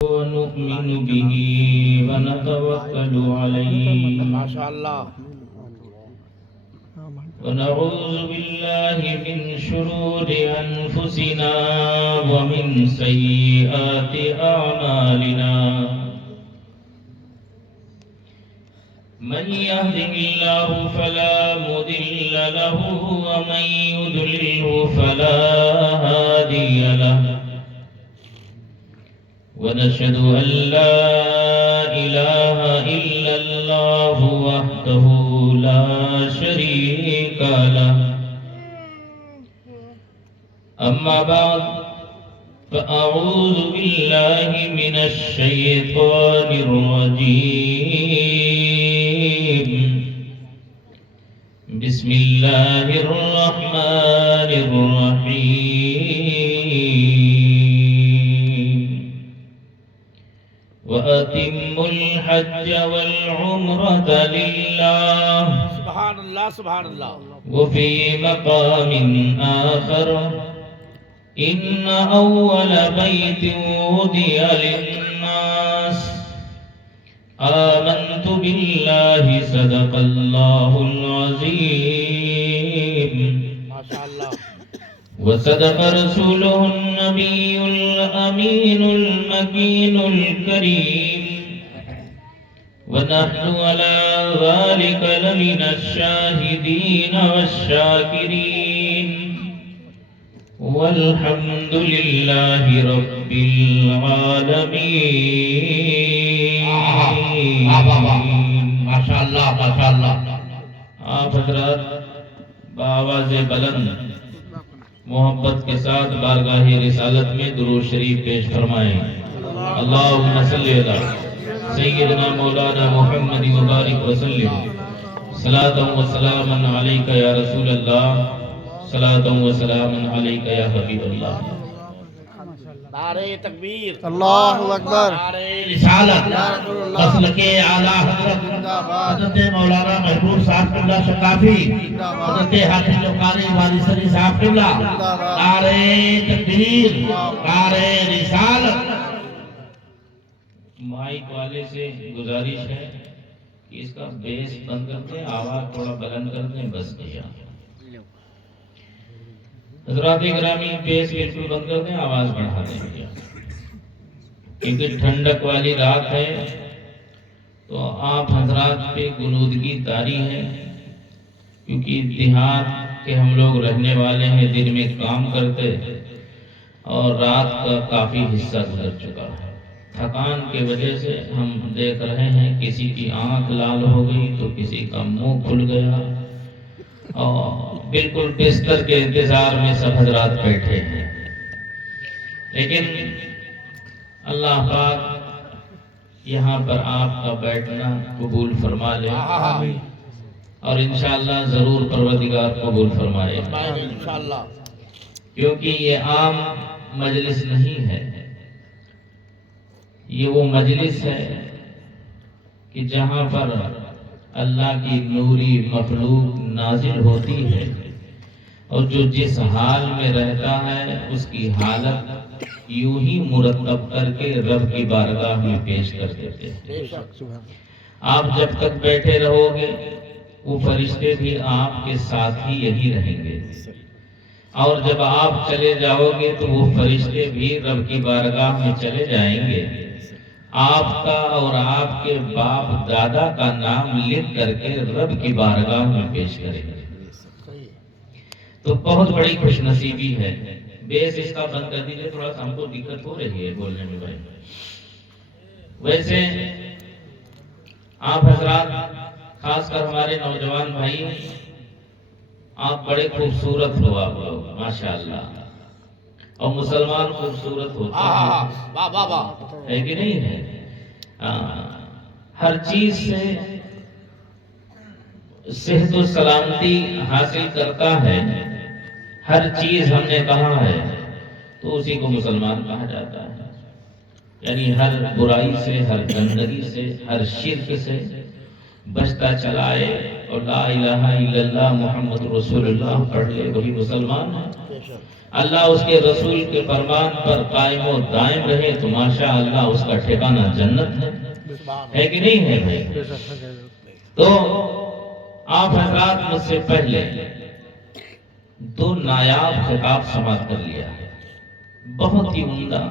ونؤمن به ونتوكل عليه ما شاء الله. ونعوذ بالله من شرور أنفسنا ومن سيئات أعمالنا من يهده الله فلا مضل له ومن يضلله فلا هادي له ونشهد أن لا إله إلا الله وحده لا شريك له أما بعد فأعوذ بالله من الشيطان الرجيم بسم الله الرحمن الرحيم وأتموا الحج والعمرة لله سبحان الله سبحان الله. وفي مقام آخر إن أول بيت وضع للناس آمنت بالله صدق الله العظيم ما شاء الله. وصدق رسوله النبي الأمين المكين الكريم ونحن على ذلك لمن الشاهدين والشاكرين والحمد لله رب العالمين. ما شاء الله ما شاء الله. آپ حضرات بآواز بلند محبت کے ساتھ بارگاہ رسالت میں درود شریف پیش فرمائیں. اللہم صلی علی سیدنا مولانا محمد مبارک وسلم صلاۃ و سلاما علیک یا رسول اللہ صلاۃ و سلاما علیک یا حبیب اللہ. نعرہ تکبیر، اللہ اکبر، نعرہ رسالت، مسلک اعلی حضرت حضرت مولانا محبوب صاحب قبلہ شکافی، حضرت حافظ قاری والی سری صاحب قبلہ، نعرہ تکبیر، نعرہ رسالت. مائک والے سے گزارش ہے کہ اس کا بیس بند کر دیں، آواز تھوڑا بلند کر دیں، بس بھیا. حضرات گرامی بیس بالکل بند کر دیں، آواز بڑھا دیں بھیا، کیونکہ ٹھنڈک والی رات ہے تو آپ حضرات پہ گنودگی طاری ہے، کیونکہ دیہات کے ہم لوگ رہنے والے ہیں، دن میں کام کرتے اور رات کا کافی حصہ گزر چکا ہے. تھکان کی وجہ سے ہم دیکھ رہے ہیں کسی کی آنکھ لال ہو گئی تو کسی کا منہ کھل گیا، اور بالکل بستر کے انتظار میں سب حضرات بیٹھے ہیں. لیکن اللہ پاک یہاں پر آپ کا بیٹھنا قبول فرما لے اور انشاءاللہ ضرور پروردگار قبول فرمائے، انشاءاللہ. کیونکہ یہ عام مجلس نہیں ہے، یہ وہ مجلس ہے کہ جہاں پر اللہ کی نوری مخلوق نازل ہوتی ہے اور جو جس حال میں رہتا ہے اس کی حالت یوں ہی مرتب کر کے رب کی بارگاہ میں پیش کر دیتے ہیں. آپ جب تک بیٹھے رہو گے وہ فرشتے بھی آپ کے ساتھ ہی یہی رہیں گے، اور جب آپ چلے جاؤ گے تو وہ فرشتے بھی رب کی بارگاہ میں چلے جائیں گے. آپ کا اور آپ کے باپ دادا کا نام لکھ کر کے رب کی بارگاہ میں پیش کریں گے. تو بہت بڑی خوش نصیبی ہے. بیس اس کا بند کر دیجیے، تھوڑا سا ہم کو دقت ہو رہی ہے بولنے میں بھائی. ویسے آپ حضرات خاص کر ہمارے نوجوان بھائی، آپ بڑے خوبصورت ہو، آپ لوگ ماشاءاللہ، اور مسلمان خوبصورت ہوتے ہیں، ہے کہ نہیں ہے؟ ہر چیز سے صحت و سلامتی حاصل کرتا ہے. ہر چیز ہم نے کہا ہے تو اسی کو مسلمان کہا جاتا ہے. یعنی ہر برائی سے، ہر گندگی سے، ہر شرک سے بچتا چلائے اور لا الہ الا اللہ محمد رسول اللہ پڑھ لے، وہی مسلمان ہے. اللہ اس کے رسول کے فرمان پر قائم و دائم رہے تو ماشاء اللہ اس کا ٹھکانہ جنت ہے کہ نہیں ہے بھائی؟ تو آپ حضرات مجھ سے پہلے دو نایاب خطاب سماعت کر لیا ہے، بہت ہی عمدہ.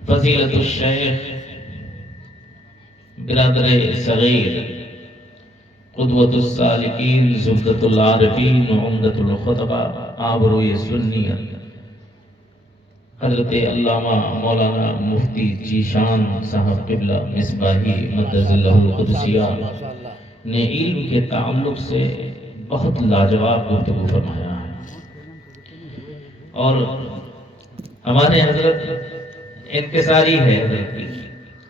فضیلت الشیخ برادر صغیر قدوۃ السالکین زبدۃ العارفین عمدۃ الخطبہ آبروئے سنیت حضرت علامہ مولانا مفتی ذیشان صاحب قبلہ مصباحی مدظ اللہ القدسیہ نے علم کے تعلق سے بہت لاجواب گفتگو فرمایا ہے، اور ہمارے حضرت انکساری ہے حضرت کی،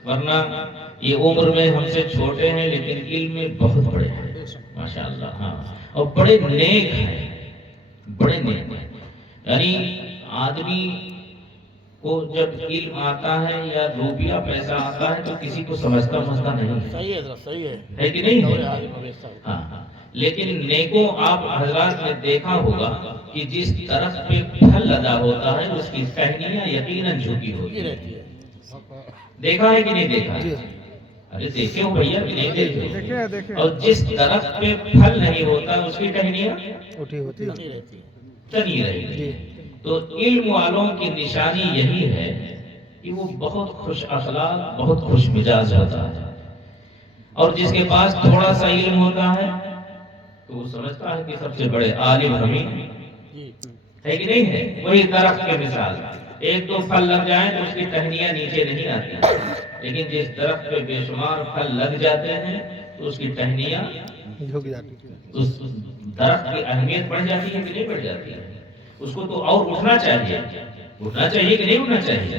ورنہ یہ عمر میں ہم سے چھوٹے ہیں لیکن علم میں بہت بڑے ہیں ماشاءاللہ. ہاں، اور بڑے نیک ہیں، بڑے نیک ہیں. یعنی آدمی کو جب علم آتا ہے یا روپیہ پیسہ آتا ہے تو کسی کو سمجھتا نہیں ہے کہ نہیں ہے؟ ہاں، لیکن نیکوں آپ حضرات نے دیکھا ہوگا کہ جس درخت پہ پھل لدا ہوتا ہے اس کی ٹہنیاں یقیناً جھکی ہوتی ہے. دیکھا ہے کہ نہیں دیکھا؟ ارے دیکھے ہو بھیا کہ نہیں دیکھے؟ اور جس درخت پہ پھل نہیں ہوتا اس کی ٹہنیاں تنی رہتی. تو علم والوں کی نشانی یہی ہے کہ وہ بہت خوش اخلاق، بہت خوش مزاج ہوتا ہے، اور جس کے پاس تھوڑا سا علم ہوتا ہے تو وہ سمجھتا ہے کہ سب سے بڑے عالم ہمیں ہے کہ نہیں ہے. وہی درخت کے مثال، ایک دو پھل لگ جائیں تو اس کی ٹہنیاں نیچے نہیں آتی، لیکن جس درخت پہ بے شمار پھل لگ جاتے ہیں تو اس کی ٹہنیاں، اس درخت کی اہمیت بڑھ جاتی ہے کہ نہیں بڑھ جاتی ہے؟ اس کو تو اور اٹھنا چاہیے کہ نہیں اٹھنا چاہیے،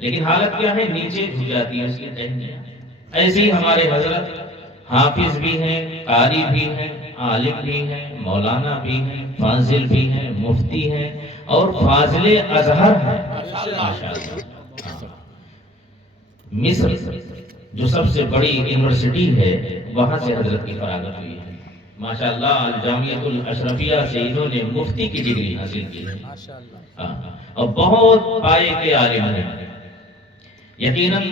لیکن حالت کیا ہے؟ نیچے جھک جاتی ہے اس کی ٹہنیاں. ایسے ہی ہمارے حضرت حافظ بھی ہیں، قاری بھی ہیں، عالم بھی ہیں، مولانا بھی ہیں، فاضل بھی ہیں، مفتی ہیں اور فاضل ازہر ہیں ماشاءاللہ. مصر جو سب سے بڑی یونیورسٹی ہے وہاں سے حضرت کی فراغت ہوئی ہے ماشاءاللہ. الجامعۃ الاشرفیہ سے انہوں نے مفتی کی ڈگری حاصل کی ہے اور بہت پائے کے عالم ہیں. یقیناً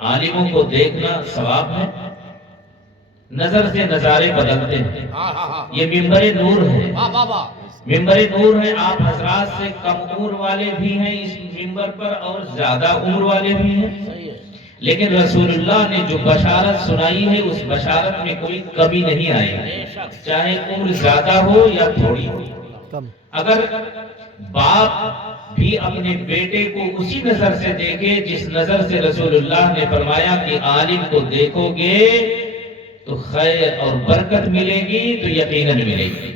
عالموں کو دیکھنا ثواب ہے، نظر سے نظارے بدلتے ہیں. یہ ممبر نور ہے، ممبر نور ہے. آپ حضرات سے کم عمر والے بھی ہیں اس ممبر پر اور زیادہ عمر والے بھی ہیں، لیکن رسول اللہ نے جو بشارت سنائی ہے اس بشارت میں کوئی کمی نہیں آئی، چاہے عمر زیادہ ہو یا تھوڑی ہو. اگر باپ بھی اپنے بیٹے کو اسی نظر سے دیکھے جس نظر سے رسول اللہ نے فرمایا کہ عالم کو دیکھو گے تو خیر اور برکت ملے گی تو یقیناً ملے گی،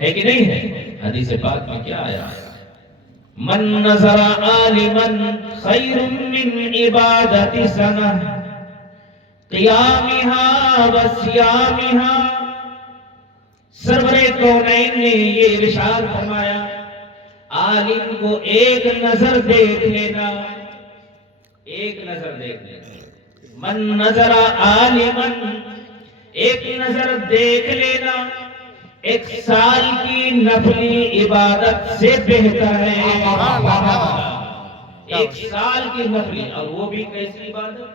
ہے کہ نہیں ہے؟ حدیث پاک میں کیا آیا؟ من نظر عالما خیر من عبادت سنہ قیامها و صیامها. سرور کونین نے یہ ارشاد فرمایا عالم کو ایک نظر دیکھ لینا، ایک نظر دیکھ لینا. من نظر عالما، ایک نظر دیکھ لینا ایک سال کی نفلی عبادت سے بہتر ہے. ایک سال کی نفلی، اور وہ بھی کیسی عبادت؟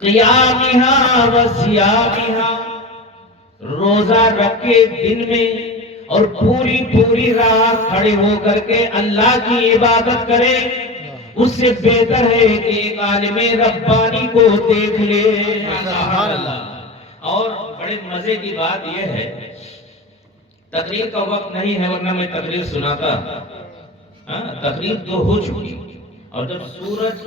قیامها و صیامها، روزہ رکھ کے دن میں اور پوری رات کھڑے ہو کر کے اللہ کی عبادت کرے، اس سے بہتر ہے کہ ایک عالم ربانی کو دیکھ لے. سبحان اللہ. اور بڑے مزے کی بات یہ ہے، تقریر کا وقت نہیں ہے ورنہ میں تقریر سناتا. تقریر تو ہو چکی، اور جب سورج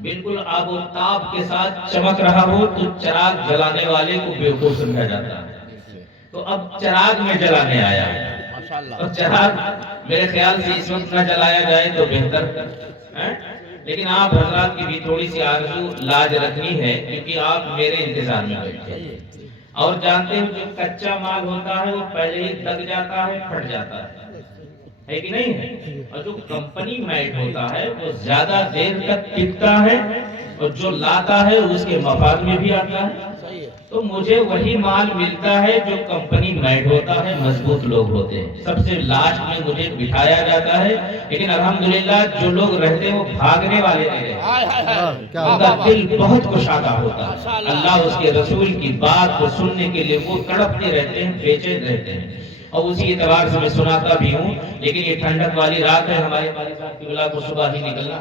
بالکل آب و تاب کے ساتھ چمک رہا ہو تو چراغ جلانے والے کو بیوقوف سمجھا جاتا ہے. تو اب چراغ میں جلانے آیا ہے، اور چراغ میرے خیال سے اس وقت نہ جلایا جائے تو بہتر ہے. لیکن آپ حضرات کی بھی تھوڑی سی آرزو لاج رکھنی ہے کیونکہ آپ میرے انتظار میں بیٹھے ہیں اور جانتے ہیں جو کچا مال ہوتا ہے وہ پہلے ہی دگ جاتا ہے، پھٹ جاتا ہے کہ نہیں ہے؟ اور جو کمپنی میڈ ہوتا ہے وہ زیادہ دیر تک ٹکتا ہے اور جو لاتا ہے اس کے مفاد میں بھی آتا ہے. تو مجھے وہی مال ملتا ہے جو کمپنی میڈ ہوتا ہے، مضبوط لوگ ہوتے ہیں، سب سے لاسٹ میں مجھے بٹھایا جاتا ہے. لیکن الحمدللہ جو لوگ رہتے ہیں وہ بھاگنے والے نہیں رہتے، ان کا دل بہت کشادہ ہوتا ہے. اللہ اس کے رسول کی بات کو سننے کے لیے وہ تڑپتے رہتے ہیں، بے چین رہتے ہیں. اور اسی اعتبار سے میں سناتا بھی ہوں. لیکن یہ ٹھنڈک والی رات ہے، ہمارے والد صاحب قبلہ کو صبح ہی نکلنا،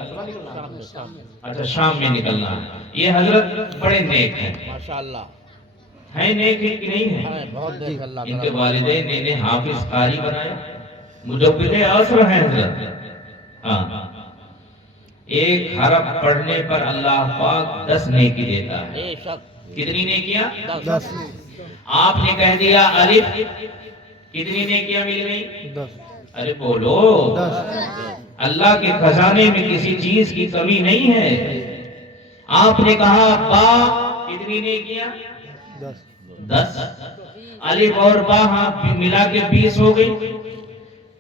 اچھا شام میں نکلنا. یہ حضرت بڑے نیک ہیں، ماشاءاللہ ہیں نیک ہیں کہ نہیں ہیں؟ بہت دیکھ اللہ ان کے والدین نے انہیں حافظ قاری بنایا، مجوید عصر ہیں حضرت. ہاں، ایک حرف پڑھنے پر اللہ پاک 10 نیکی دیتا ہے. بے شک کتنی نیکیاں؟ 10 آپ نے کہہ دیا الف، کتنی نیکیاں مل گئی؟ 10 ارے بولو. اللہ کے خزانے میں کسی چیز کی کمی نہیں ہے. آپ نے کہا با، کتنی نیکیاں؟ 10. الف اور با ہاں ملا کے 20 ہو گئی.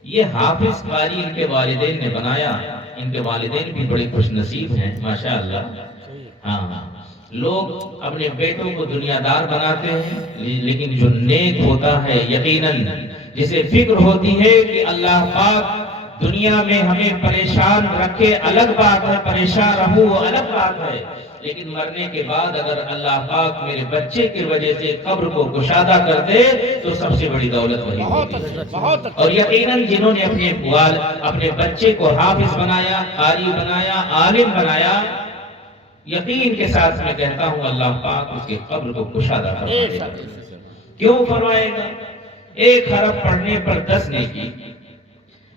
یہ حافظ قاری ان کے والدین نے بنایا. ان کے والدین بھی بڑے خوش نصیب ہیں ماشاءاللہ. ہاں، لوگ اپنے بیٹوں کو دنیا دار بناتے ہیں، لیکن جو نیک ہوتا ہے یقیناً جسے فکر ہوتی ہے کہ اللہ پاک دنیا میں ہمیں پریشان رکھے الگ بات ہے، پریشان رہوں وہ الگ بات ہے، لیکن مرنے کے بعد اگر اللہ پاک میرے بچے کی وجہ سے قبر کو کشادہ کر دے تو سب سے بڑی دولت وہی ہوتی ہے. اور یقیناً جنہوں نے اپنے بچے کو حافظ بنایا، قاری بنایا، عالم بنایا، یقین کے ساتھ میں کہتا ہوں اللہ پاک اس کے قبر کو کشادہ فرمائے گا. کیوں فرمائے گا؟ ایک حرف پڑھنے پر 10 نیکی.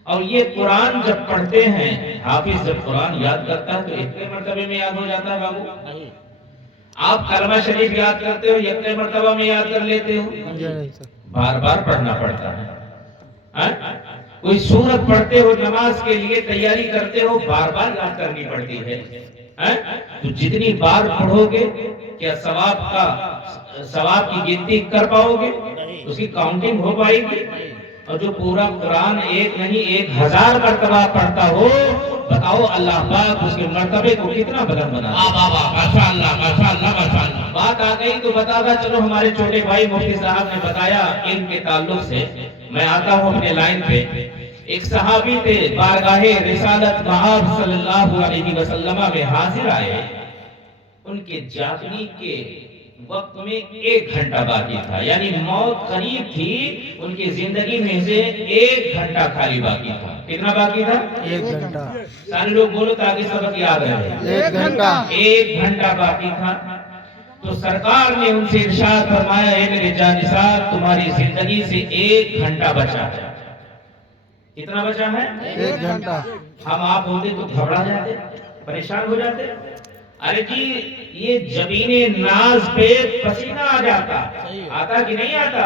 اور یہ قرآن جب پڑھتے ہیں، حافظ جب قرآن یاد کرتا ہے تو ایک مرتبے میں یاد ہو جاتا ہے بابو؟ آپ کلمہ شریف یاد کرتے ہو ایک مرتبہ میں یاد کر لیتے ہو؟ بار بار پڑھنا پڑتا ہے. کوئی سورت پڑھتے ہو، نماز کے لیے تیاری کرتے ہو، بار بار یاد کرنی پڑتی ہے. تو جتنی بار پڑھو گے کیا ثواب کی گنتی کر پاؤ گے؟ اس کی کاؤنٹنگ ہو پائے گی؟ اور جو پورا قرآن ایک نہیں 1000 مرتبہ پڑھتا ہو، بتاؤ اللہ پاک اس کے مرتبے کو کتنا بلند بنا. بات آ گئی تو بتا دا. چلو ہمارے چھوٹے بھائی مفتی صاحب نے بتایا علم کے تعلق سے. میں آتا ہوں اپنے لائن پہ. ایک صحابی تھے، بارگاہ رسالت مآب صلی اللہ علیہ وسلم میں حاضر آئے. ان کے جاگنے کے وقت میں 1 گھنٹہ باقی تھا، یعنی موت قریب تھی. ان کی زندگی میں سے 1 گھنٹہ خالی باقی تھا. کتنا باقی تھا؟ 1 گھنٹہ. سارے لوگ بولو تاکہ سبق یاد رہے. 1 گھنٹہ. 1 گھنٹہ باقی تھا. تو سرکار نے ان سے ارشاد فرمایا، اے میرے جانثار، تمہاری زندگی سے 1 گھنٹہ بچا ہے. کتنا بچا ہے؟ 1 گھنٹہ. ہم آپ ہوتے تو گھبرا جاتے، پریشان ہو جاتے. ارے جی یہ جبین ناز پہ پسینہ آ جاتا. آتا کہ نہیں آتا؟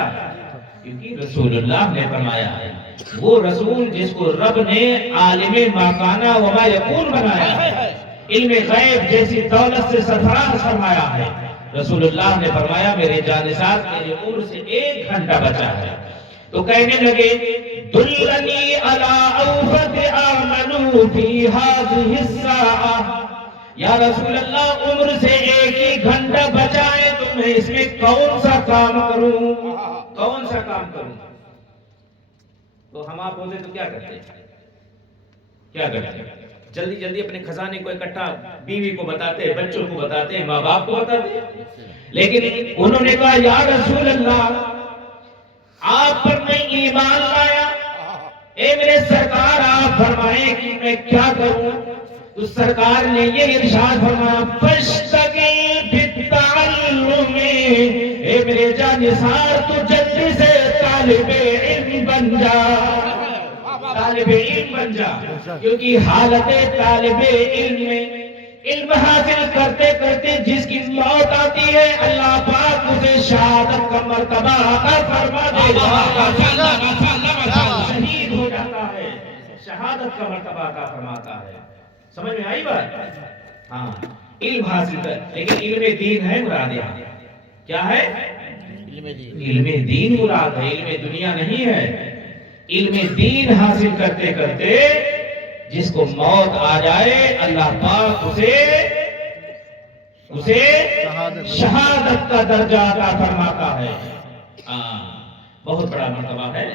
کیونکہ رسول اللہ نے فرمایا ہے، وہ رسول جس کو رب نے عالم ما کان و ما یکون بنایا ہے، علم غیب جیسی دولت سے سرفراز فرمایا ہے. رسول اللہ نے فرمایا میرے جانثار میری عمر سے 1 گھنٹہ بچا ہے. تو کہنے لگے دلنی علی اوفت آمنوا فی هذه الساعہ. یا رسول اللہ عمر سے 1 ہی گھنٹہ بچا ہے تو میں اس میں کون سا کام کروں؟ کون سا کام کروں؟ تو ہم آپ ہوتے تو کیا کرتے؟ کیا کرتے؟ جلدی جلدی اپنے خزانے کو اکٹھا بیوی کو بتاتے، بچوں کو بتاتے، ماں باپ کو بتاتے. لیکن انہوں نے کہا یا رسول اللہ آپ پر میں ایمان لایا، اے میرے سرکار آپ فرمائیں کہ میں کیا کروں؟ تو سرکار نے یہ ارشاد فرمایا فاشتغل بالتعلم. اے میرے جانثار تو جلدی سے طالب علم بن جا، طالب علم بن جا. کیونکہ حالت طالب علم میں علم حاصل کرتے کرتے جس کی موت آتی ہے اللہ پاک اسے شہادت کا مرتبہ عطا فرما دے گا. شہید ہو جاتا ہے، شہادت کا مرتبہ عطا فرماتا ہے. سمجھ میں آئی بات؟ ہاں علم حاصل کر. لیکن علم دین ہے مراد. یہاں کیا ہے؟ علم دین مراد ہے، علم دنیا نہیں ہے. علم دین حاصل کرتے کرتے جس کو موت آ جائے اللہ پاک اسے اسے شہادت کا درجہ عطا فرماتا ہے. بہت بڑا مرتبہ ہے.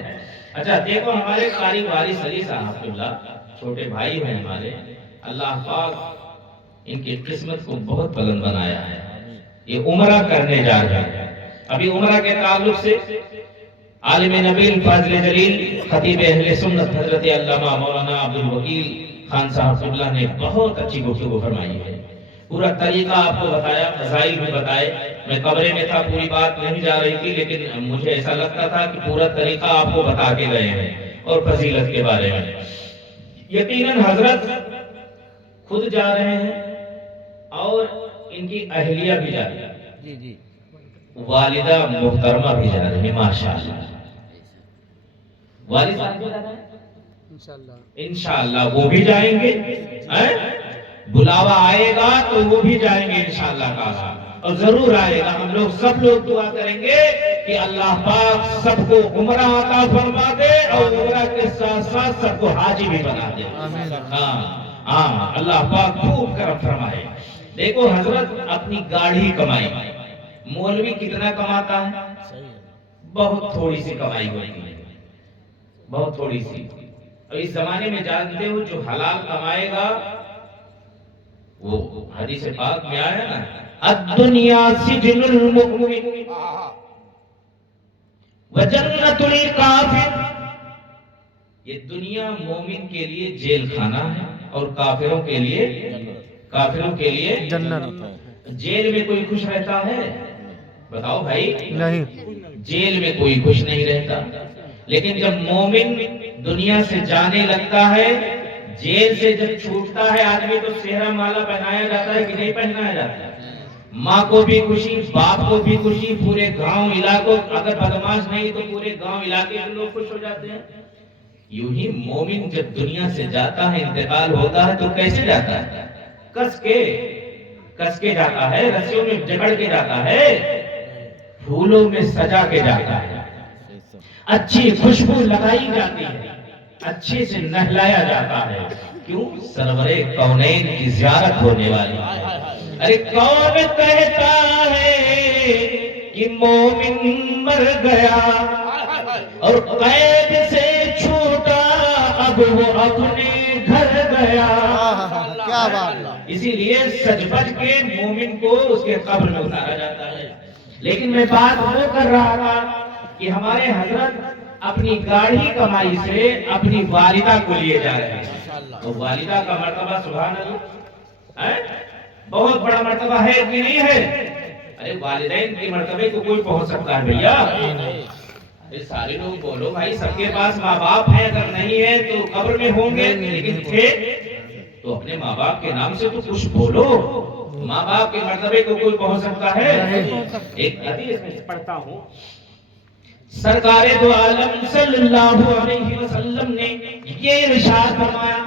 اچھا دیکھو ہمارے قاری وارث علی صاحب قبلہ چھوٹے بھائی ہیں ہمارے, اللہ پاک ان کی قسمت کو بہت بلند بنایا ہے. یہ عمرہ کرنے جا رہے ہیں. ابھی عمرہ کے تعلق سے عالم نبیل فاضل جلیل خطیب اہل سنت حضرت علامہ مولانا عبدالوکیل خان صاحب قبلہ نے بہت اچھی گفتگو فرمائی ہے. پورا طریقہ آپ کو بتایا, فضائل بھی بتائے. میں کمرے میں تھا, پوری بات نہیں جا رہی تھی, لیکن مجھے ایسا لگتا تھا کہ پورا طریقہ آپ کو بتا کے گئے ہیں اور فضیلت کے بارے میں. یقیناً حضرت خود جا رہے ہیں اور ان کی اہلیہ بھی جا رہی ہے, والدہ محترمہ بھی جا رہی ہے. ماشاءاللہ والد صاحب بھی جا رہے ہیں, انشاءاللہ وہ بھی جائیں گے. بلاوا آئے گا تو وہ بھی جائیں گے انشاءاللہ تعالی, اور ضرور آئے گا. ہم لوگ سب لوگ دعا کریں گے کہ اللہ پاک سب کو عمرہ عطا فرما دے اور عمرہ کے ساتھ ساتھ سب کو حاجی بھی بنا دے. اللہ پاک خوب کرم فرمائے. دیکھو حضرت اپنی گاڑی کمائی. مولوی کتنا کماتا ہے؟ بہت تھوڑی سی کمائی ہوتی ہے, بہت تھوڑی سی. اور اس زمانے میں جانتے ہو جو حلال کمائے گا, وہ حدیث پاک میں آیا نا, الدنیا سجن المؤمن وجنت الکافر. یہ دنیا مومن کے لیے جیل خانہ ہے اور کافروں کے لیے جنت. جیل میں کوئی خوش رہتا ہے؟ بتاؤ بھائی, نہیں. جیل میں کوئی خوش نہیں رہتا. لیکن جب مومن دنیا سے جانے لگتا ہے, جیل سے جب چھوٹتا ہے آدمی, تو سہرا مالا پہنایا جاتا ہے کہ نہیں پہنایا جاتا؟ ماں کو بھی خوشی, باپ کو بھی خوشی, پورے گاؤں علاقوں, اگر بدماش نہیں تو پورے گاؤں علاقے کے لوگ خوش ہو جاتے ہیں. یوں ہی مومن جب دنیا سے جاتا ہے, انتقال ہوتا ہے, تو کیسے جاتا ہے؟ کس کے جاتا ہے, رسیوں میں جکڑ کے جاتا ہے, پھولوں میں سجا کے جاتا ہے, اچھی خوشبو لگائی جاتی ہے, اچھے سے نہلایا جاتا ہے. کیوں؟ سرور کونین کی زیارت ہونے والی ہے. ارے کون کہتا ہے کہ مومن مر گیا اور قید سے چھوٹا, اب وہ اپنے گھر گیا. کیا بات. اسی لیے سج بج کے مومن کو اس کے قبر میں اتارا جاتا ہے. لیکن میں بات وہ کر رہا تھا کہ ہمارے حضرت اپنی گاڑی کمائی سے اپنی والدہ کو لیے جا رہے ہیں. تو والدہ کا مرتبہ سبحان اللہ بہت بڑا مرتبہ ہے کہ نہیں ہے؟ ارے والدین کے مرتبے کو کوئی پہنچ سکتا ہے بھیا؟ ارے سارے لوگ بولو بھائی, سب کے پاس ماں باپ ہیں, اگر نہیں ہے تو قبر میں ہوں گے, لیکن تھے تو اپنے ماں باپ کے نام سے تو کچھ بولو. ماں باپ کے مرتبے کو کوئی پہنچ سکتا ہے؟ ایک حدیث میں پڑھتا ہوں, سرکار دو عالم صلی اللہ علیہ وسلم نے یہ ارشاد فرمایا,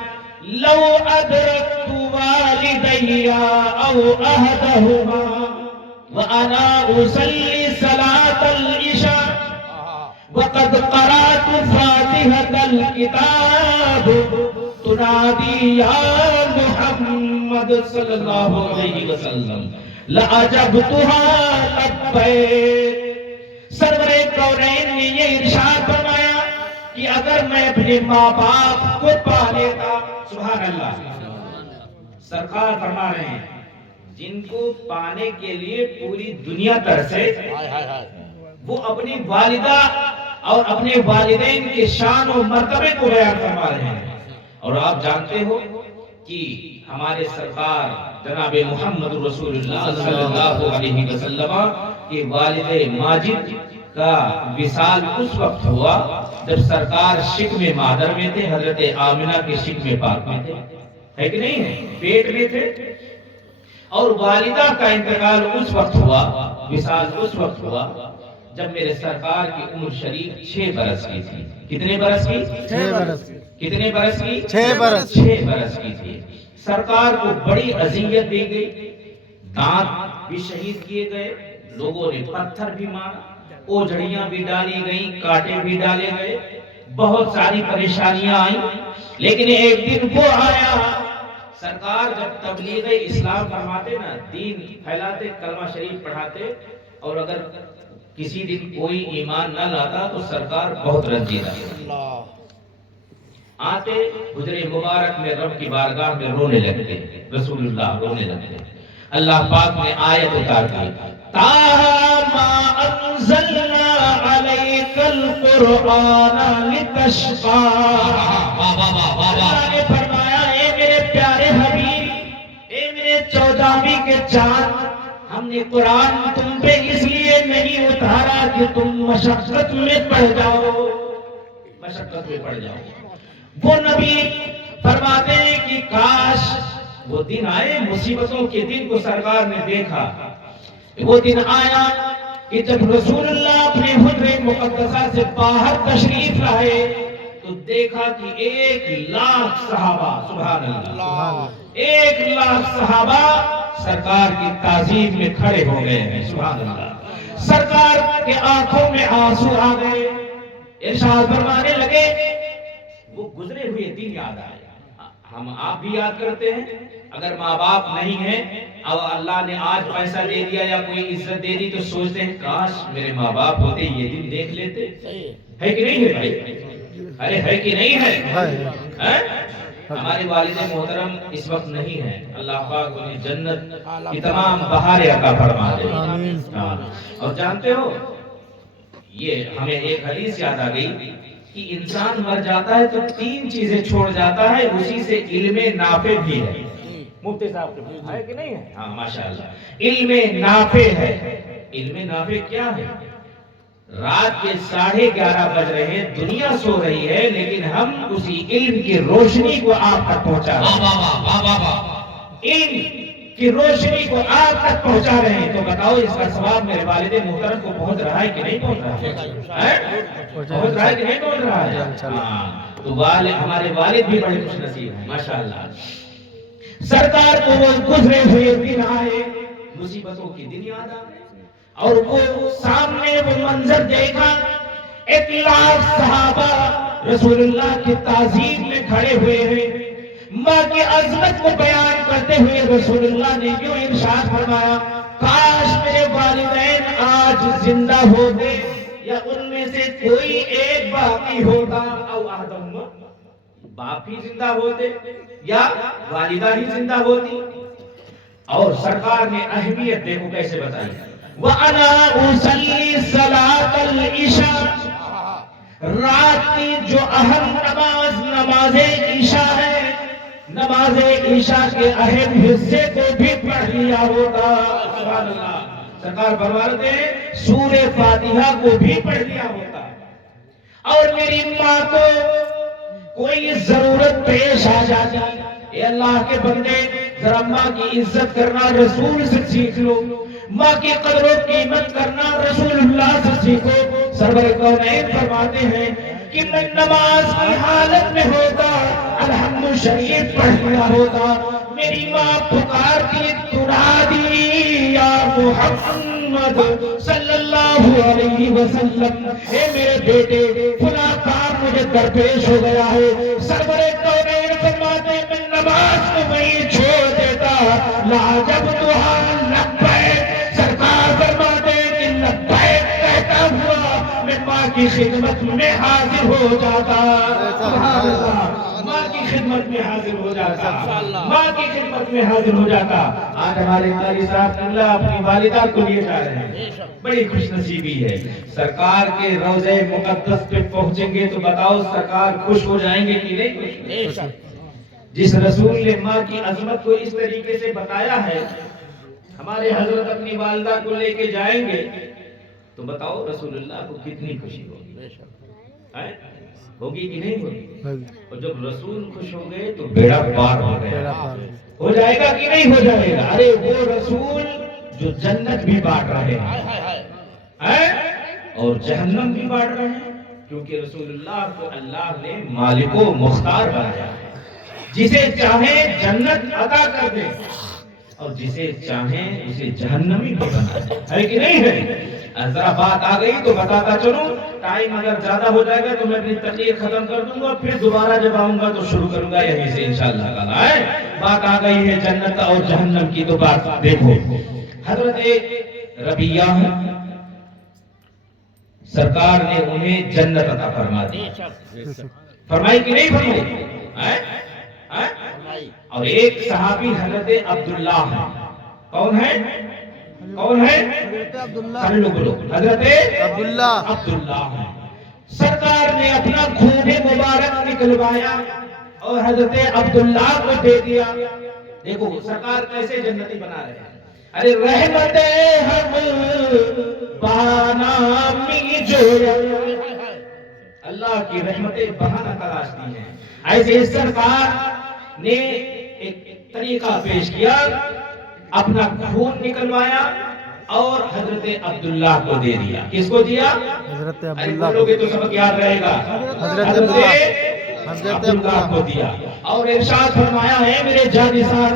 لو ادرکت والدی او احدہما وانا اصلی صلاۃ العشاء وقد قرأت فاتحة الكتاب تنادی یا محمد صلی اللہ علیہ وسلم لعجبتها لبیک. سرور کونین نے یہ ارشاد فرمایا کہ اگر میں اپنے ماں باپ کو پا لیتا, سبحان اللہ, سرکار فرما رہے ہیں جن کو پانے کے لیے پوری دنیا ترسے, وہ اپنی والدہ اور اپنے والدین کے شان و مرتبے کو بیان فرما رہے ہیں. اور آپ جانتے ہو کہ ہمارے سرکار جناب محمد رسول اللہ صلی اللہ علیہ وسلم کے والد ماجد کا وصال اس وقت ہوا جب سرکار شکم مادر میں تھے, حضرت آمنہ کے شکم پاک میں تھے, ہے کہ نہیں ہے, پیٹ میں تھے. اور والدہ کا انتقال اس وقت ہوا, وصال اس وقت ہوا جب میرے سرکار کی عمر شریف 6 برس کی تھی. کتنے برس کی؟ 6 برس. کتنے برس کی؟ 6 برس. 6 برس کی تھی. سرکار کو بڑی اذیت دی گئی, دانت بھی شہید کیے گئے, لوگوں نے پتھر بھی مارا, اوجھڑیاں بھی ڈالی گئیں, کانٹے بھی ڈالے گئے, بہت ساری پریشانیاں آئیں. لیکن ایک دن وہ آیا سرکار جب تبلیغ اسلام فرماتے نا، دین پھیلاتے، کلمہ شریف پڑھاتے، اور اگر کسی دن کوئی ایمان نہ لاتا تو سرکار بہت رنجیدہ آتے، حجرے مبارک میں رب کی بارگاہ میں رونے لگتے، رسول اللہ رونے لگتے۔ اللہ پاک نے آیت اتار دی، تاہا ما انزلنا علیک القرآن لتشقا۔ اللہ نے فرمایا، اے میرے پیارے حبیب، اے میرے 14ویں کے چاند، ہم نے قرآن تم پہ اس لیے نہیں اتارا کہ تم مشقت میں پڑ جاؤ، مشقت میں پڑ جاؤ۔ وہ نبی فرماتے ہیں کہ کاش وہ دن آئے، مصیبتوں کے دن کو سرکار نے دیکھا، وہ دن آیا کہ جب رسول اللہ اپنے حجرے مقدسہ سے باہر تشریف لائے تو دیکھا کہ 1,00,000 صحابہ، سبحان اللہ، 1,00,000 صحابہ سرکار کی تعظیم میں کھڑے ہو گئے ہیں، سبحان اللہ۔ سرکار کے آنکھوں میں آنسو آ گئے، ارشاد فرمانے لگے، وہ گزرے ہوئے دن یاد آئے۔ ہم آپ بھی یاد کرتے ہیں، اگر ماں باپ نہیں ہیں اور اللہ نے آج پیسہ دے دیا یا کوئی عزت دے دی تو سوچتے ہیں کاش میرے ماں باپ ہوتے یہ دن دیکھ لیتے، ہے کہ نہیں ہے بھائی؟ ارے ہے کہ نہیں ہے؟ ہمارے والد محترم اس وقت نہیں ہیں، اللہ پاک انہیں جنت کی تمام بہاریں عطا فرما دے۔ اور جانتے ہو، یہ ہمیں ایک حدیث یاد آ گئی کہ انسان مر جاتا ہے تو 3 چیزیں چھوڑ جاتا ہے، اسی سے علم نافع بھی ہے۔ مفتی صاحب ہے کہ نہیں ہے؟ ہاں ماشاءاللہ، علم نافع ہے۔ علم نافع کیا ہے؟ رات کے 11:30 بج رہے ہیں، دنیا سو رہی ہے، لیکن ہم اسی علم کی روشنی کو آپ تک پہنچا رہے ہیں، علم کی روشنی کو آپ تک پہنچا رہے ہیں۔ تو بتاؤ اس کا ثواب میرے والد محترم کو پہنچ رہا ہے کہ نہیں پہنچ رہا ہے؟ پہنچ رہا ہے کہ نہیں پہنچ رہا ہے؟ ہاں، تو ہمارے والد بھی بڑے خوش نصیب ہیں، ماشاءاللہ۔ سرکار کو وہ گزرے ہوئے دن آئے، مصیبتوں کی دن یاد آ گئے، اور وہ سامنے وہ منظر دیکھا، 1,00,000 صحابہ رسول اللہ کی تعظیم میں کھڑے ہوئے ہیں۔ ماں کی عظمت کو بیان کرتے ہوئے رسول اللہ نے یوں ارشاد فرمایا، کاش میرے والدین آج زندہ ہوتے یا ان میں سے کوئی ایک باقی ہوتا، او احدہما، باپ ہی زندہ ہوتے یا والدہ ہی زندہ ہوتی۔ اور سرکار نے اہمیت دیکھو کیسے بتائی، وَأَنَا أُصَلِّي صَلَاةَ الْعِشَاءِ، رات کی جو اہم نماز نماز عشاء ہے، نماز عشاء کے اہم حصے کو بھی پڑھ لیا ہوتا۔ سبحان اللہ، سرکار فرماتے ہیں سورہ فاتحہ کو بھی پڑھ لیا ہوتا، اور میری ماں کو کوئی ضرورت پیش آ جاتی، اے اللہ کے بندے ذرا ماں کی عزت کرنا رسول سے سیکھ لو، ماں کی قدر و قیمت کرنا رسول اللہ سے سیکھو۔ سرور کونین فرماتے ہیں کہ میں نماز کی حالت میں ہوتا، الحمد شریف پڑھ لیا ہوتا، میری ماں پکارتی تنادی یا محمد صلی اللہ علیہ وسلم، اے میرے بیٹے فلاں کام مجھے درپیش ہو گیا ہے۔ سرور کونین فرماتے ہیں میں نماز کو وہیں چھوڑ دیتا، لاجبتھا لبیک، سرکار فرماتے ہیں کہ لبیک کہتا ہوا میں ماں کی خدمت میں حاضر ہو جاتا۔ سبحان اللہ، ماں کی خدمت میں حاضر ہو جاتا، ماں کی خدمت میں حاضر ہو جاتا۔ آج ہمارے قاری صاحب اللہ اپنی والدہ کو لیے جا رہے ہیں، بڑی خوش نصیبی ہے۔ سرکار کے روضہ مقدس پہ پہنچیں گے تو بتاؤ سرکار خوش ہو جائیں گے کہ نہیں؟ جس رسول نے ماں کی عظمت کو اس طریقے سے بتایا ہے، ہمارے حضرت اپنی والدہ کو لے کے جائیں گے تو بتاؤ رسول اللہ کو کتنی خوشی ہوگی، ہوگی کہ نہیں ہوگی؟ اور جب رسول خوش ہو گئے تو بیڑا پار ہو گیا، ہو جائے گا کہ نہیں ہو جائے گا؟ ارے وہ رسول جو جنت بھی بانٹ رہے ہیں اور جہنم بھی بانٹ رہے ہیں، کیونکہ رسول اللہ کو اللہ نے مالک و مختار بنایا ہے، جسے چاہے جنت عطا کر دے اور جسے چاہیں اسے جہنمی بھی بنا دیں، ہے کہ نہیں ہے؟ ذرا بات آ گئی تو بتاتا چلوں، ٹائم اگر زیادہ ہو جائے گا تو میں اپنی تقریر ختم کر دوں گا، پھر دوبارہ جب آؤں گا تو شروع کروں گا یہیں سے انشاءاللہ تعالی ہے۔ بات آ گئی ہے جنت اور جہنم کی تو بات دیکھو، حضرت ربیہ سرکار نے انہیں جنت عطا فرما دی، فرمائی کہ نہیں فرمائی؟ اور ایک صحابی حضرت عبداللہ ہے، کون ہے؟ کون ہے؟ حضرت عبداللہ ہے۔ سرکار نے اپنا خون مبارک نکلوایا اور حضرت عبداللہ کو دے دیا۔ دیکھو سرکار کیسے جنتی بنا رہے ہیں، ارے رحمت ہم بہانامی جو اللہ کی رحمتیں بہانہ تلاشتی ہیں، ایسے سرکار نے ایک طریقہ پیش کیا، اپنا خون نکلوایا اور حضرت عبداللہ کو دے دیا۔ کس کو دیا؟ حضرت عبداللہ کو۔ تو سبق یاد رہے گا، حضرت عبداللہ کو دیا اور ارشاد فرمایا ہے میرے جانثار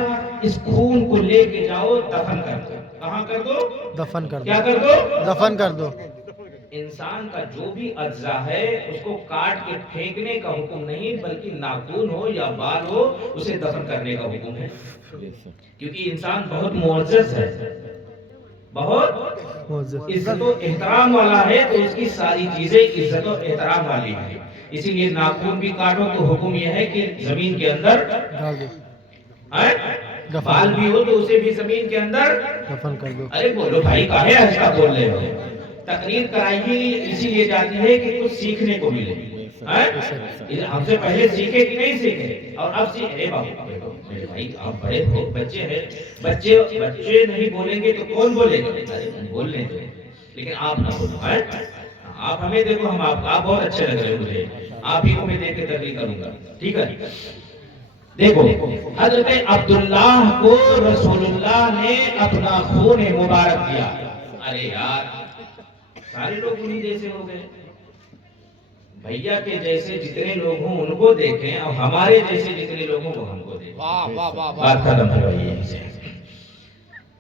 اس خون کو لے کے جاؤ دفن کر دو۔ کہاں کر دو؟ دفن کر دو۔ کیا کر دو؟ دفن کر دو۔ انسان کا جو بھی اجزاء ہے اس کو کاٹ کے پھینکنے کا حکم نہیں، بلکہ ناخن ہو یا بال ہو اسے دفن کرنے کا حکم ہے، کیونکہ انسان بہت معزز ہے، بہت عزت و احترام والا ہے، تو اس کی ساری چیزیں عزت و احترام والی ہیں۔ اسی لیے ناخن بھی کاٹو تو حکم یہ ہے کہ زمین کے اندر بال بھی ہو تو اسے بھی زمین کے اندر دفن کر دو۔ ارے بولو بھائی کاہے ایسا بول رہے ہو؟ تقریر کرائی ہی اسی لیے جاتی ہے کہ کچھ سیکھنے کو ملے، ہم سے پہلے سیکھے کہ نہیں سیکھے اور اب سیکھے۔ میرے بھائی آپ بڑے ہو، بچے ہیں، بچے نہیں بولیں گے تو کون بولے گا؟ بول لیں گے لیکن آپ نہ بولو، آپ ہمیں دیکھو، ہم آپ بہت اچھے لگ رہے ہیں مجھے، آپ ہی کو میں دیکھ کے تقریر کروں گا، ٹھیک ہے؟ دیکھو حضرت عبداللہ کو رسول اللہ نے اپنا خون مبارک دیا۔ ارے یار سارے لوگ انہی جیسے ہو گئے، بھیا کے جیسے جتنے لوگ ہوں ان کو دیکھیں اور ہمارے جیسے جتنے لوگ ہوں وہ ہم کو دیکھیں۔ بات ختم ہو رہی ہے۔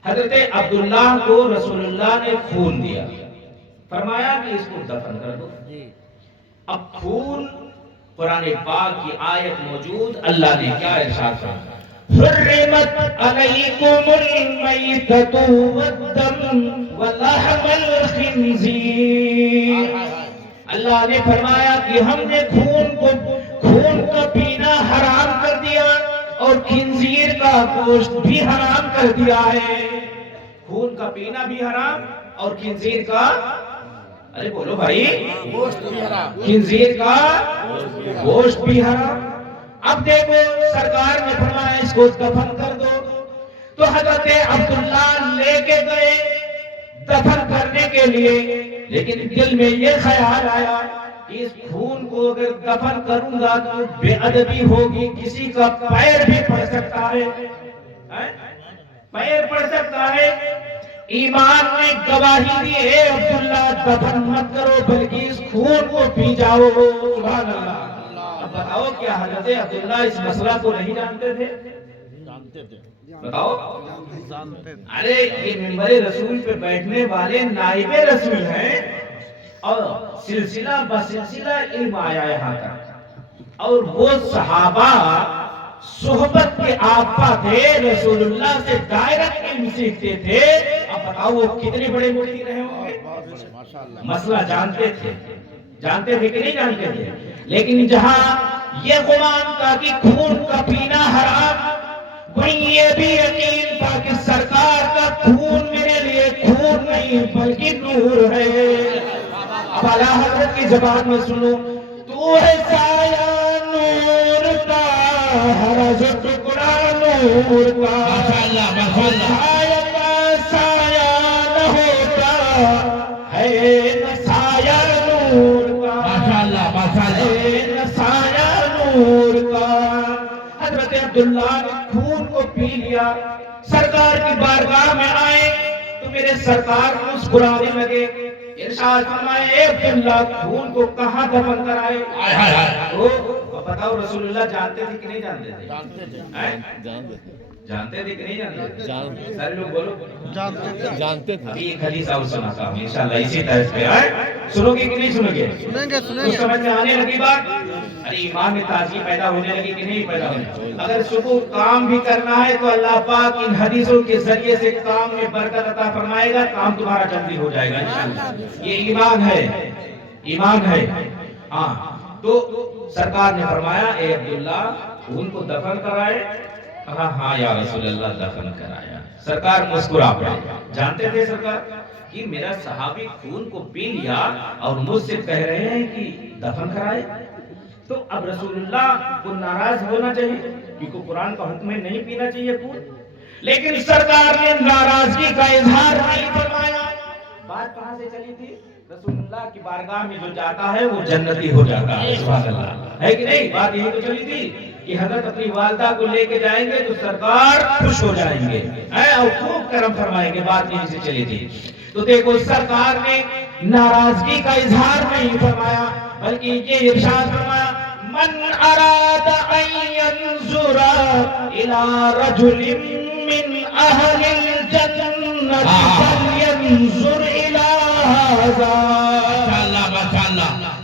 حضرت عبداللہ کو رسول اللہ نے خون دیا، فرمایا کہ اس کو دفن کر دو۔ اب خون، قرآن پاک کی آیت موجود، اللہ نے کیا ارشاد فرمایا؟ حرمت علیکم المیتۃ والدم ولحم الخنزیر۔ اللہ نے فرمایا کہ ہم نے خون کا پینا حرام کر دیا اور خنزیر کا گوشت بھی حرام کر دیا ہے۔ خون کا پینا بھی حرام اور خنزیر کا، ارے بولو بھائی، خنزیر کا گوشت بھی حرام۔ اب دیکھو سرکار نے فرمایا اس کو دفن کر دو، تو حضرت عبداللہ لے کے گئے دفن کرنے کے لیے، لیکن دل میں یہ خیال آیا کہ اس خون کو اگر دفن کروں گا تو بے ادبی ہوگی، کسی کا پیر بھی پڑ سکتا ہے، پیر پڑ سکتا ہے۔ ایمان نے گواہی دی ہے عبداللہ دفن مت کرو بلکہ اس خون کو پی جاؤ۔ سبحان اللہ۔ اب بتاؤ کیا حضرت عبداللہ اس مسئلہ کو نہیں جانتے تھے؟ جانتے تھے، بتاؤ۔ ارے یہ منبر رسول پہ بیٹھنے والے نائب رسول ہیں اور سلسلہ بسلسلہ علم آیا یہاں تک، اور وہ صحابہ صحبت کے آپا تھے، رسول اللہ سے ڈائریکٹ علم سیکھتے تھے۔ اب بتاؤ وہ کتنے بڑے مفتی رہے ہوں گے، مسئلہ جانتے تھے کہ نہیں جانتے تھے؟ لیکن جہاں یہ گمان تھا کہ خون کا پینا حرام، وہیں یہ بھی یقین تھا کہ سرکار کا خون میرے لیے خون نہیں بلکہ نور ہے۔ اب اعلیٰ حضرت کی زبان میں سنو، تو ہے سایہ نور کا، ہر ٹکڑا نور کا، سایہ کا سایہ نہ ہوتا ہے نہ سایہ نور کا، ہے نہ سایہ نور کا۔ حضرت عبداللہ نے خون کو پی لیا، سرکار کی بارگاہ میں آئے تو میرے سرکار مسکرانے لگے، ارشاد فرمائے اے عبداللہ خون کو کہاں دفن کرائے؟ بتاؤ رسول اللہ جانتے تھے کہ نہیں جانتے تھے؟ جانتے تھے کہ نہیں جانتے؟ جانتے سارے لوگ بولو جانتے تھے. ابھی ایک حدیث اور سناتا ہوں انشاءاللہ اسی طرح پہ سنو گے کہ نہیں سنو گے؟ کچھ سمجھ میں آنے لگی بات؟ ارے ایمان میں تازگی پیدا ہونے لگی کہ نہیں پیدا ہونے؟ اگر صبح کام بھی کرنا ہے تو اللہ پاک ان حدیثوں کے ذریعے سے کام میں برکت عطا فرمائے گا، کام تمہارا جلدی ہو جائے گا انشاءاللہ. یہ ایمان ہے، ایمان ہے. ہاں تو سرکار نے فرمایا اے عبداللہ ان کو دفن کرائے. کہا ہاں یا رسول اللہ دفن کرایا. سرکار مسکرا پڑے. جانتے تھے سرکار کہ میرا صحابی خون کو پی لیا اور مجھ سے کہہ رہے ہیں کہ دفن کرائے، تو اب رسول اللہ کو ناراض ہونا چاہیے کیونکہ قرآن کا حکم ہے نہیں پینا چاہیے خون. لیکن سرکار نے ناراضگی کا اظہار نہیں فرمایا. بات کہاں سے چلی تھی؟ رسول اللہ کی بارگاہ میں جو جاتا ہے وہ جنتی ہو جاتا ہے. سبحان اللہ ہے کہ نہیں؟ بات یہی تو چلی تھی کہ حضرت اپنی والدہ کو لے کے جائیں گے تو سرکار خوش ہو جائیں گے اور خوب کرم فرمائیں گے. بات یہیں سے چلی تھی. تو دیکھو سرکار نے ناراضگی کا اظہار نہیں فرمایا بلکہ یہ ارشاد فرمایا من اراد ان ينظر الى رجل من اهل الجنة فلينظر الى هذا.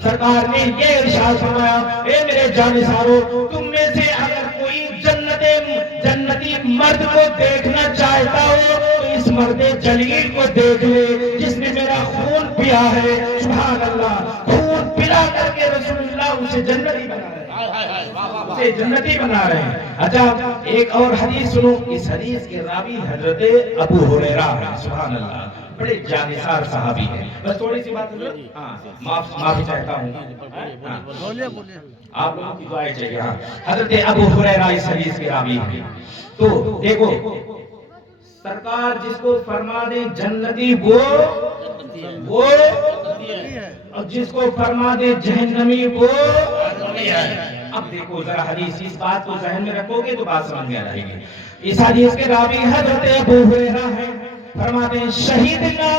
سرکار نے یہ ارشاد فرمایا اے میرے جانثارو تم میں سے اگر کوئی جنتی مرد کو دیکھنا چاہتا ہو تو اس مرد جلیل کو دیکھ لے جس نے میرا خون پیا ہے. سبحان اللہ. خون پلا کر کے رسول اللہ اسے جنتی بنا رہے ہیں، اسے جنتی بنا رہے ہیں. اچھا ایک اور حدیث سنو. اس حدیث کے راوی حضرت ابو ہریرہ ہیں. سبحان اللہ بڑے جانثار صحابی ہیں. بس تھوڑی سی بات معافی چاہتا ہوں، آپ لوگوں کی دعائیں چاہیے. حضرت ابو ہریرہ اس حدیث کے راوی ہیں. تو دیکھو سرکار جس کو فرما دے جنتی وہ اور جس کو فرما دے جہنمی وہ. اب دیکھو ذرا حدیث اس بات کو ذہن میں رکھو گے تو بات سمجھ میں آ جائے گی. اس حدیث کے راوی حضرت ابو ہریرہ ہیں. فرماتے ہیں شہیدنا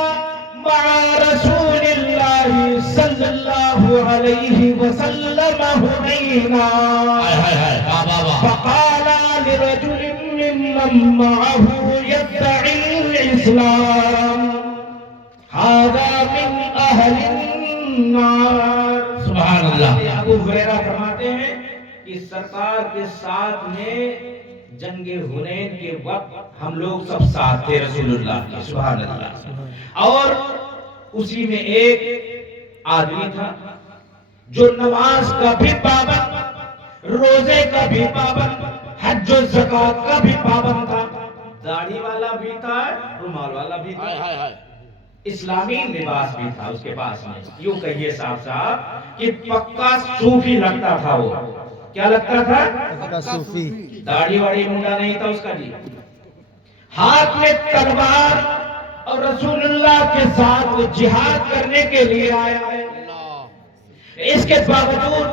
مع رسول اللہ صلی اللہ علیہ وسلم حنینا فقال لرجل ممن معه يدعي الاسلام هذا من اہل النار. سبحان اللہ. ابو ہریرہ فرماتے ہیں کہ سرکار کے ساتھ میں جنگ حنین کے وقت ہم لوگ سب ساتھ تھے رسول اللہ کے. سبحان اللہ. اور اسی میں ایک آدمی تھا جو نماز کا بھی پابند، روزے کا بھی پابند، حج و زکات کا بھی پابند تھا، داڑھی والا بھی تھا، رومال والا بھی تھا، اسلامی لباس بھی تھا اس کے پاس میں. یوں کہیے صاحب کہ پکا صوفی لگتا تھا. وہ کیا لگتا تھا؟ صوفی. داڑھی واڑی منڈا نہیں تھا اس کا جی. ہاتھ میں تلوار اور رسول اللہ کے ساتھ وہ جہاد کرنے کے لیے آیا ہے. اس کے باوجود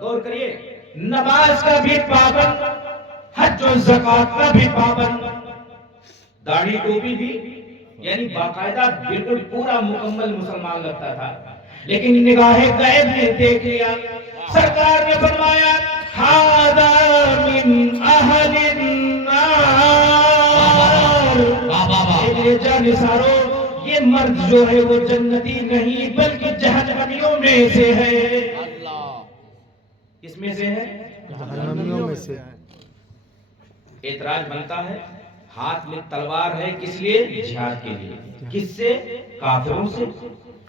غور کریے نماز کا بھی پابند، حج و زکات کا بھی پابند، داڑھی ٹوپی بھی، یعنی باقاعدہ بالکل پورا مکمل مسلمان لگتا تھا. لیکن نگاہ غیب نے دیکھ لیا. سرکار نے فرمایا ھذا من اہل النار. میرے جانثارو یہ مرد جو ہے وہ جنتی نہیں بلکہ جہنمیوں میں سے ہے. کس میں سے ہے؟ جہنمیوں میں سے. اعتراض بنتا ہے ہاتھ میں تلوار ہے کس لیے؟ جہاد کے لیے. کس سے؟ کافروں سے.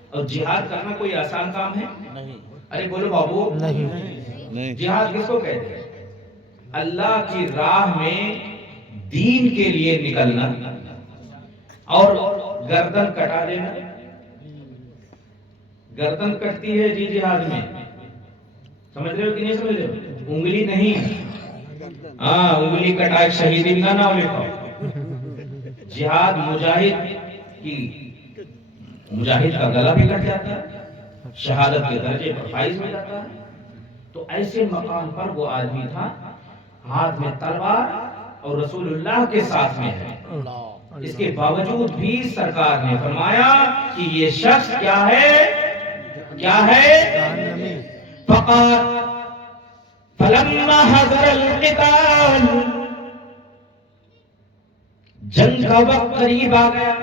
اور جہاد کرنا کوئی آسان کام ہے؟ ارے بولو بابو. نہیں. جہاد کس کو کہتے ہیں؟ اللہ کی راہ میں دین کے لیے نکلنا اور گردن کٹا دینا. گردن کٹتی ہے جی جہاد میں، سمجھ رہے ہو کہ نہیں سمجھ رہے ہو؟ انگلی نہیں. ہاں انگلی کٹا ایک شہیدی بھی نہ لکھو. جہاد مجاہد کا گلا بھی کٹ جاتا ہے، شہادت کے درجے پر فائز ہو جاتا ہے. تو ایسے مقام پر وہ آدمی تھا ہاتھ میں تلوار اور رسول اللہ کے ساتھ میں ہے. اس کے باوجود بھی سرکار نے فرمایا کہ یہ شخص کیا ہے؟ فقال فلما حضر القتال جنگ کا وقت قریب آ گیا.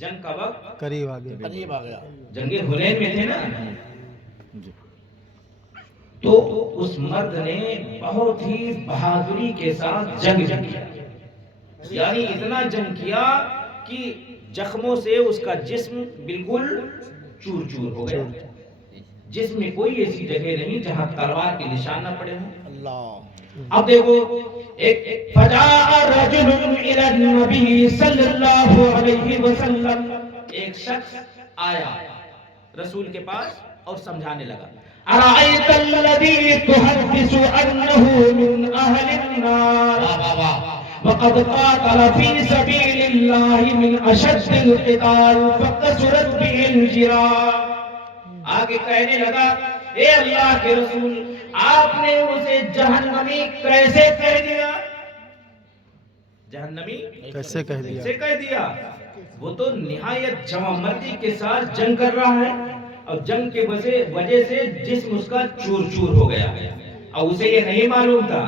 جنگ کا وقت قریب آ گیا. قریب آ گیا. جنگ حنین میں تھے نا. تو اس مرد نے بہت ہی بہادری کے ساتھ جنگ کیا. یعنی اتنا جنگ کیا کہ زخموں سے اس کا جسم بالکل چور چور ہو گیا. جسم میں کوئی ایسی جگہ نہیں جہاں تلوار کے نشان نہ پڑے ہوں. اللہ. اب دیکھو ایک فجاء رجل الى النبی صلی اللہ علیہ وسلم، ایک شخص آیا رسول کے پاس اور سمجھانے لگا. ارأیت الذی تحدث انہ من اہل النار وقد قاتل فی سبیل اللہ من اشد القتال فقصرت به الجراح. آگے کہنے لگا اے اللہ کے رسول، آپ نے اسے جہنمی کیسے کہہ دیا؟ جہنمی کیسے کہہ دیا؟ کیسے کہہ دیا؟ وہ تو نہایت جواں مردی کے ساتھ جنگ کر رہا ہے اور جنگ کے وجہ سے جسم اس کا چور چور ہو گیا اور اسے یہ نہیں معلوم تھا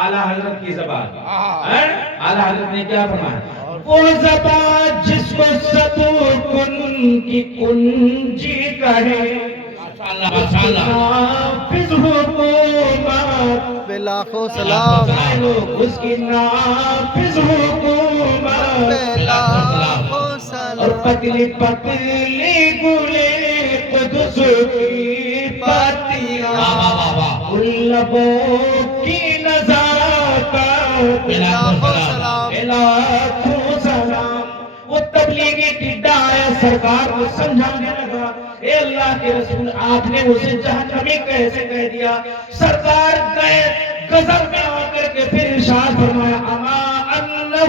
اعلیٰ حضرت کی زبان. اعلیٰ حضرت نے کیا فرمایا؟ وہ زبان جس کو ستوکن کی کنجی کہے نافذ حکومت پہ لاکھوں سلام. اس کی نافذ حکومت پہ لاکھوں اور سلام. پتلی پتلی گلے قدس کی باتیاں ان لبوں کی نزاکت پہ لاکھوں سلام. لاکھوں سلام. وہ تبلیغی ٹڈا آیا سرکار کو سمجھانے لگا اے اللہ کے رسول، آپ نے اسے جہنمی کیسے کہہ دیا؟ سرکار گئے غضب میں آ کر کے پھر ارشاد فرمایا اما انہ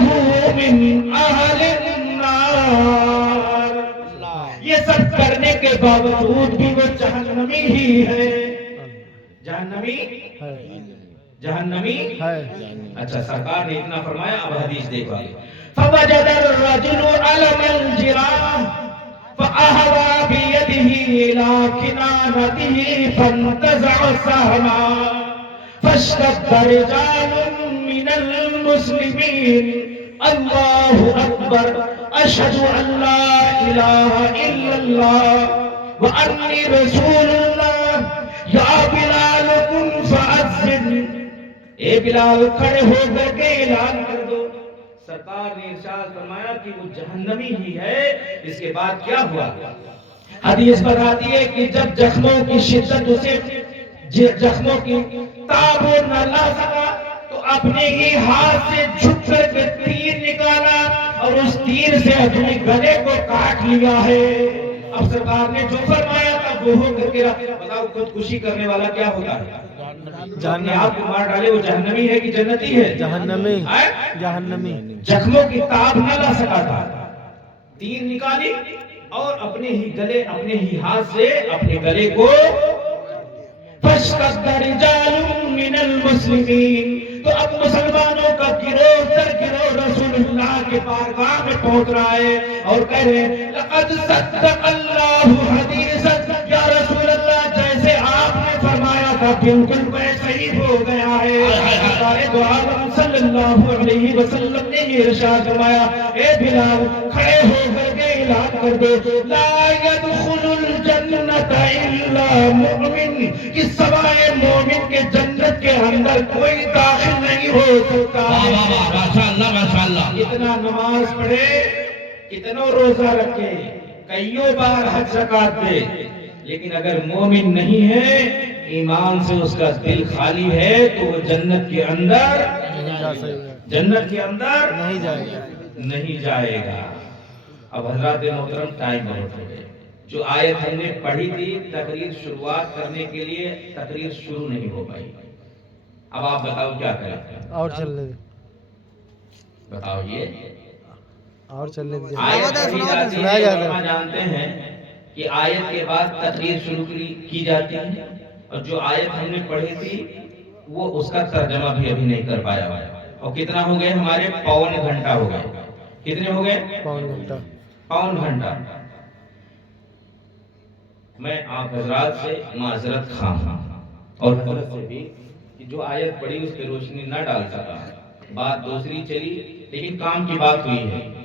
من اہل النار. یہ سب کرنے کے باوجود بھی وہ جہنمی ہی ہے. جہنمی جہنمی ہے. اچھا سرکار نے اتنا فرمایا. اب حدیث دیکھو. فوجد الرجل علم الجراح فأهوى بيده إلى كنانته فانتزع سهما فاشتد رجال من المسلمين الله أكبر أشهد أن لا إله إلا الله وأني رسول الله يا بلال قم فأذن. اے بلال کھڑے ہو کر کے اعلان کر دو. سرکار نے ارشاد فرمایا کہ وہ جہنمی ہی ہے. اس کے بعد کیا ہوا؟ حدیث بتاتی ہے کہ جب زخموں کی شدت اسے زخموں کی تاب نہ لا سکا تو اپنے ہی ہاتھ سے جھک کر کے تیر نکالا اور اس تیر سے اپنے گلے کو کاٹ لیا ہے. اب سرکار نے جو فرمایا تھا وہ ہو کر کے بتاؤ خودکشی کرنے والا کیا ہوتا ہے؟ جہنمی. آپ کو مار ڈالے وہ جہنمی ہے کہ جنتی ہے؟ جہنمی. جہنمی. زخموں کی تاب نہ لا سکا تھا، تیر نکالی اور اپنے ہی ہاتھ سے اپنے گلے کو. فاشتد رجال من المسلمین. تو اب مسلمانوں کا گروہ در گروہ رسول اللہ کے بارگاہ میں پہنچ رہا ہے اور کہہ رہے ہیں لقد صدق اللہ حدیثا. یا رسول اللہ جیسے آپ نے فرمایا تھا بالکل ویسے ہی ہو گیا ہے. سرکار دو عالم صلی اللہ علیہ وسلم نے یہ ارشاد فرمایا اے بلال کھڑے ہو کر کے اعلان کر دو لا يدخل الجنت الا مؤمن. کہ سوائے مومن کے جنت کے اندر کوئی داخل نہیں ہو سکتا. ماشاءاللہ. اتنا نماز پڑھے، اتنا روزہ رکھے، کئیوں بار حج زکات دے، لیکن اگر مومن نہیں ہے، ایمان سے اس کا دل خالی ہے تو وہ جنت کے اندر نہیں جائے گا. اب حضرات محترم ٹائم بہت ہو گئے. جو آیت ہم نے پڑھی تھی تقریر شروعات کرنے کے لیے تقریر شروع نہیں ہو پائی. اب آپ بتاؤ کیا کریں؟ اور چلنے دے. بتاؤ یہ اور چلنے دے. آیت پڑھی جاتی ہے. علماء جانتے ہیں کہ آیت کے بعد تقریر شروع کی جاتی ہے اور جو آیت ہم نے پڑھی تھی وہ اس کا ترجمہ بھی ابھی نہیں کر پایا. اور کتنا ہو گئے ہمارے؟ پون گھنٹہ ہو گئے. کتنے ہو گئے؟ پون گھنٹہ. میں آپ حضرات سے معذرت خواہ ہوں اور حضرت سے بھی کہ جو آیت پڑھی اس پہ روشنی نہ ڈال سکا. بات دوسری چلی لیکن کام کی بات ہوئی ہے